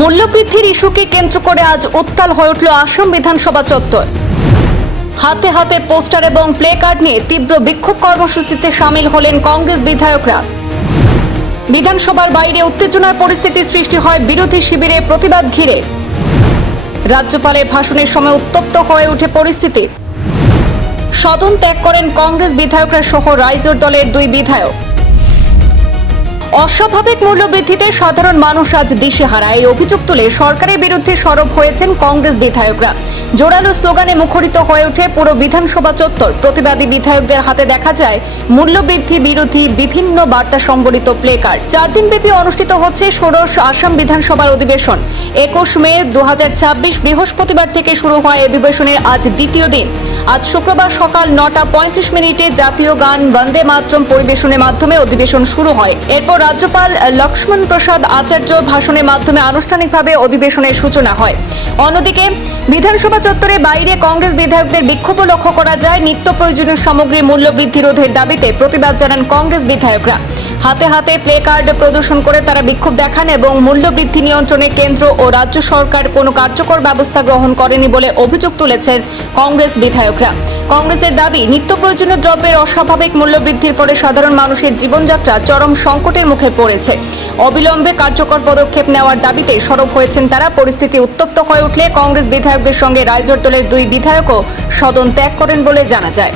মূল্যবৃদ্ধির ইস্যুকে কেন্দ্র করে আজ উত্তাল হয়ে উঠল আসাম বিধানসভা চত্বর। হাতে হাতে পোস্টার এবং প্লে কার্ড নিয়ে তীব্র বিক্ষোভ কর্মসূচিতে সামিল হলেন কংগ্রেস বিধায়করা। বিধানসভার বাইরে উত্তেজনার পরিস্থিতি সৃষ্টি হয় বিরোধী শিবিরে প্রতিবাদ ঘিরে। রাজ্যপালের ভাষণের সময় উত্তপ্ত হয়ে ওঠে পরিস্থিতি। সদন ত্যাগ করেন কংগ্রেস বিধায়করা সহ রাইজোর দলের দুই বিধায়ক। অস্বাভাবিক মূল্যবৃদ্ধিতে সাধারণ মানুষ আজ দিশেহারা। এই অভিযোগ তুলে সরকারের বিরুদ্ধে সরব হয়েছেন কংগ্রেস বিধায়করা। জোরালো স্লোগানে মুখরিত হয়ে ওঠে পুরো বিধানসভা চত্বর। প্রতিবাদী বিধায়কদের হাতে দেখা যায় মূল্যবৃদ্ধি বিরোধী বিভিন্ন বার্তা সম্বলিত প্লে কার্ড। 4 দিনব্যাপী অনুষ্ঠিত হচ্ছে ষোড়শ আসাম বিধানসভার অধিবেশন। 21 মে 2026 বৃহস্পতিবার থেকে শুরু হয় অধিবেশনের আজ দ্বিতীয় দিন। আজ শুক্রবার সকাল 9:35 জাতীয় গান বন্দে মাতরম পরিবেশনের মাধ্যমে অধিবেশন শুরু হয়। এরপর রাজ্যপাল লক্ষ্মণ প্রসাদ আচার্যর ভাষণের মাধ্যমে আনুষ্ঠানিকভাবে অধিবেশনের সূচনা হয়। অন্যদিকে বিধানসভা চত্বরের বাইরে কংগ্রেস বিধায়কদের বিক্ষোভ লক্ষ্য করা যায়। নিত্য প্রয়োজনীয় সামগ্রীর মূল্যবৃদ্ধি রোধের দাবিতে প্রতিবাদ জানান কংগ্রেস বিধায়করা। হাতে হাতে প্লে কার্ড প্রদর্শন করে তারা বিক্ষোভ দেখান এবং মূল্যবৃদ্ধি নিয়ন্ত্রণে কেন্দ্র ও রাজ্য সরকার কোনো কার্যকর ব্যবস্থা গ্রহণ করেনি বলে অভিযোগ তুলেছেন কংগ্রেস বিধায়করা। কংগ্রেসের দাবি, নিত্য প্রয়োজনীয় দ্রব্যের অস্বাভাবিক মূল্যবৃদ্ধির ফলে সাধারণ মানুষের জীবনযাত্রা চরম সংকটের মুখে পড়েছে। অবিলম্বে কার্যকর পদক্ষেপ নেওয়ার দাবিতে সরব হয়েছেন তারা। পরিস্থিতি উত্তপ্ত হয়ে উঠলে কংগ্রেস বিধায়কদের সঙ্গে রাইজোর দলের দুই বিধায়কও সদন ত্যাগ করেন বলে জানা যায়।